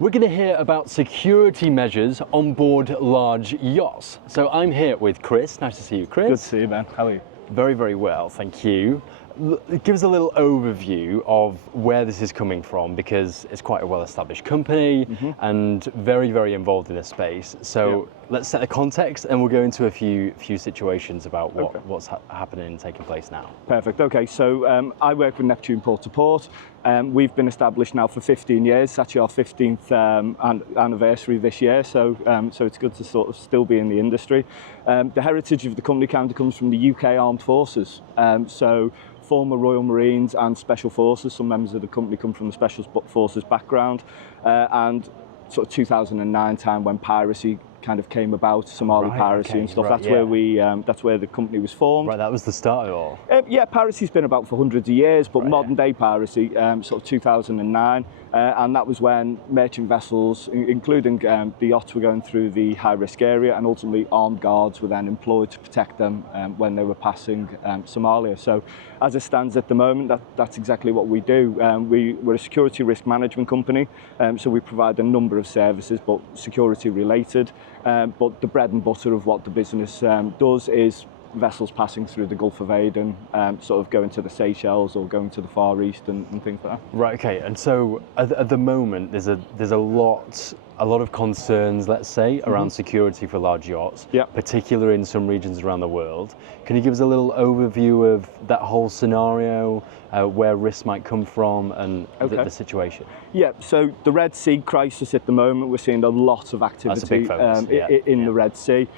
We're going to hear about security measures on board large yachts. So I'm here with Chris. Nice to see you, Chris. Good to see you, Ben. How are you? Very, very well, thank you. Give us a little overview of where this is coming from, because it's quite a well-established company and very, very involved in this space. So let's set the context and we'll go into a few situations about what's happening and taking place now. Perfect. Okay, so I work with Neptune Port to Port. We've been established now for 15 years. It's actually our 15th anniversary this year, so it's good to sort of still be in the industry. The heritage of the company kind of comes from the UK Armed Forces. So former Royal Marines and Special Forces. Some members of the company come from the Special Forces background, and sort of 2009 time when piracy kind of came about, Somali piracy and stuff. That's where that's where the company was formed. Right, that was the start of it all. Yeah, piracy's been about for hundreds of years, but modern day piracy, sort of 2009, and that was when merchant vessels, including the yachts, were going through the high risk area, and ultimately armed guards were then employed to protect them when they were passing Somalia. So as it stands at the moment, that's exactly what we do. We're a security risk management company, so we provide a number of services, but security related. But the bread and butter of what the business does is vessels passing through the Gulf of Aden, sort of going to the Seychelles or going to the Far East and things like that. Right. Okay. And so at the moment, there's a lot of concerns, let's say, around security for large yachts, particularly in some regions around the world. Can you give us a little overview of that whole scenario, where risks might come from, and the situation? Yeah. So the Red Sea crisis at the moment, we're seeing a lot of activity. That's a big focus. In the Red Sea.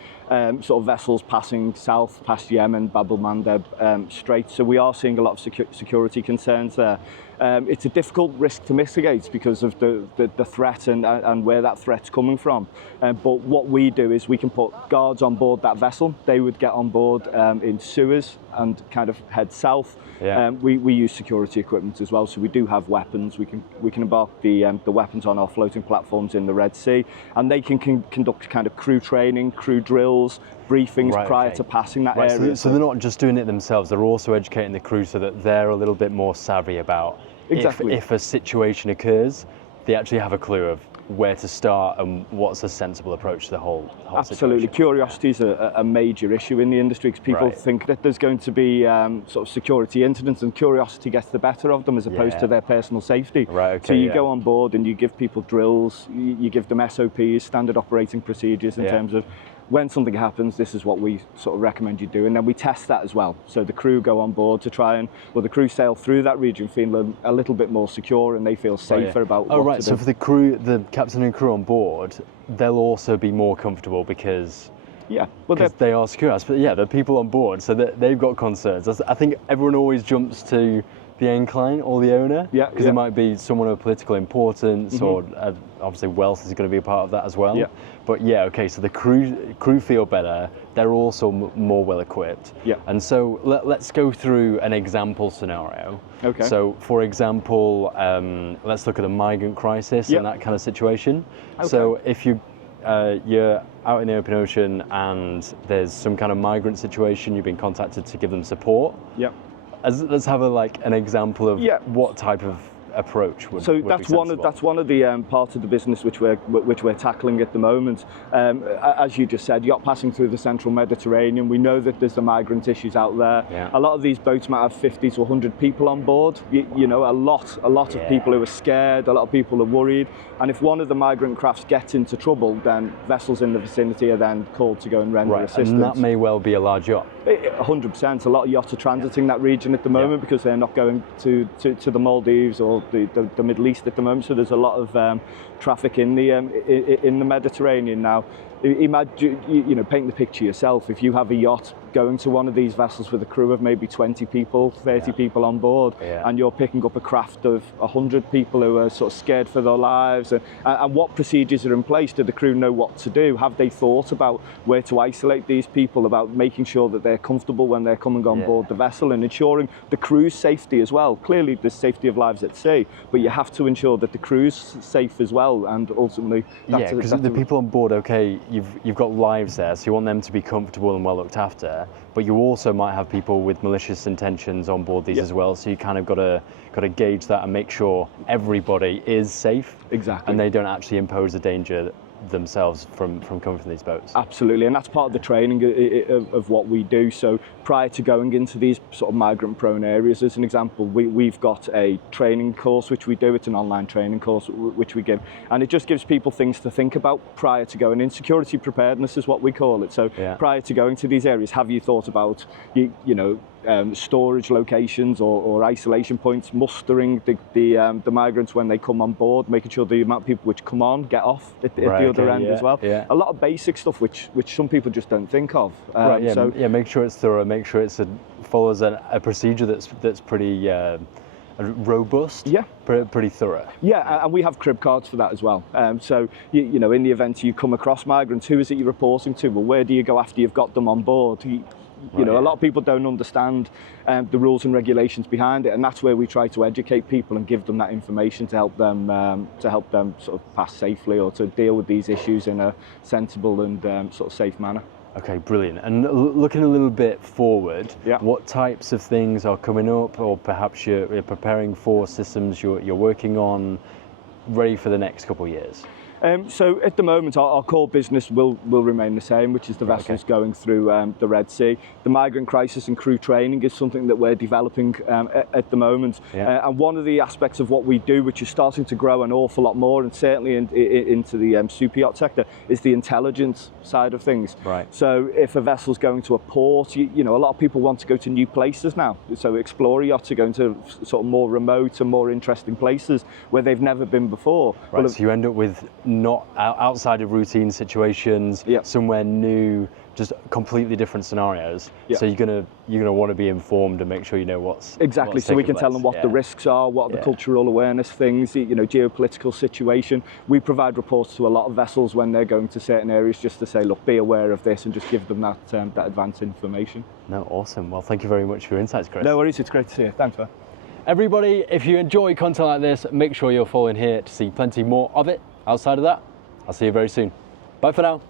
Sort of vessels passing south past Yemen, Bab el-Mandeb Strait. So we are seeing a lot of security concerns there. It's a difficult risk to mitigate because of the threat and where that threat's coming from. But what we do is we can put guards on board that vessel. They would get on board in Suez and kind of head south. We use security equipment as well, so we do have weapons. We can embark the weapons on our floating platforms in the Red Sea, and they can conduct kind of crew training, crew drills, briefings prior to passing that area. So they're not just doing it themselves; they're also educating the crew so that they're a little bit more savvy about if a situation occurs, they actually have a clue of where to start and what's a sensible approach to the whole Absolutely. situation. Curiosity is a major issue in the industry because people think that there's going to be sort of security incidents, and curiosity gets the better of them as opposed to their personal safety. So you go on board and you give people drills, you give them SOPs, standard operating procedures in terms of when something happens, this is what we sort of recommend you do, and then we test that as well. So the crew go on board to try and, the crew sail through that region feeling a little bit more secure, and they feel safer about what to do. So for the crew, the captain and crew on board, they'll also be more comfortable because they are secure. But the people on board, so they've got concerns. I think everyone always jumps to the end client or the owner, because there might be someone of political importance, or obviously wealth is going to be a part of that as well. But so the crew feel better. They're also more well equipped. And so let's go through an example scenario. So for example, let's look at a migrant crisis and that kind of situation. So if you're out in the open ocean and there's some kind of migrant situation, you've been contacted to give them support. Let's have an example of what type of approach would be sensible. That's one of the parts of the business which we're tackling at the moment. As you just said, yacht passing through the central Mediterranean. We know that there's the migrant issues out there. A lot of these boats might have 50 to 100 people on board. You know, a lot of people who are scared. A lot of people are worried. And if one of the migrant crafts gets into trouble, then vessels in the vicinity are then called to go and render assistance. And that may well be a large yacht. 100%. A lot of yachts are transiting that region at the moment because they're not going to the Maldives or the Middle East at the moment. So there's a lot of traffic in the Mediterranean now. Imagine, paint the picture yourself. If you have a yacht going to one of these vessels with a crew of maybe 20 people, 30 people on board, and you're picking up a craft of 100 people who are sort of scared for their lives, and what procedures are in place? Do the crew know what to do? Have they thought about where to isolate these people, about making sure that they're comfortable when they're coming on board the vessel, and ensuring the crew's safety as well? Clearly there's safety of lives at sea, but you have to ensure that the crew's safe as well, and ultimately because the people on board, you've got lives there, so you want them to be comfortable and well looked after, but you also might have people with malicious intentions on board these as well. So you kind of got to gauge that and make sure everybody is safe. Exactly. And they don't actually impose a danger themselves from coming from these boats. Absolutely, and that's part of the training of what we do. So prior to going into these sort of migrant prone areas, as an example, we've got a training course which we do. It's an online training course which we give, and it just gives people things to think about prior to going in. Security preparedness is what we call it. So prior to going to these areas, have you thought about storage locations or isolation points, mustering the migrants when they come on board, making sure the amount of people which come on get off at the other end as well. A lot of basic stuff which some people just don't think of. Make sure it's thorough, make sure it follows a procedure that's pretty robust, pretty thorough. And we have crib cards for that as well. So in the event you come across migrants, who is it you're reporting to? Well, where do you go after you've got them on board? A lot of people don't understand the rules and regulations behind it, and that's where we try to educate people and give them that information to help them sort of pass safely or to deal with these issues in a sensible and sort of safe manner. Okay, brilliant. And looking a little bit forward, what types of things are coming up, or perhaps you're preparing for systems you're working on, ready for the next couple of years? So at the moment, our core business will remain the same, which is the vessels going through the Red Sea. The migrant crisis and crew training is something that we're developing at the moment. And one of the aspects of what we do, which is starting to grow an awful lot more, and certainly into the super yacht sector, is the intelligence side of things. So if a vessel's going to a port, a lot of people want to go to new places now. So explorer yachts are going to sort of more remote and more interesting places where they've never been before. So you end up with not outside of routine situations, somewhere new, just completely different scenarios. So you're gonna want to be informed and make sure you know what's so we can tell them what the risks are, what are the cultural awareness things, geopolitical situation. We provide reports to a lot of vessels when they're going to certain areas, just to say, look, be aware of this, and just give them that advanced information. No, awesome. Well, thank you very much for your insights, Chris. No worries, it's great to see you. Thanks, man. Everybody, if you enjoy content like this, make sure you're following here to see plenty more of it. Outside of that, I'll see you very soon. Bye for now.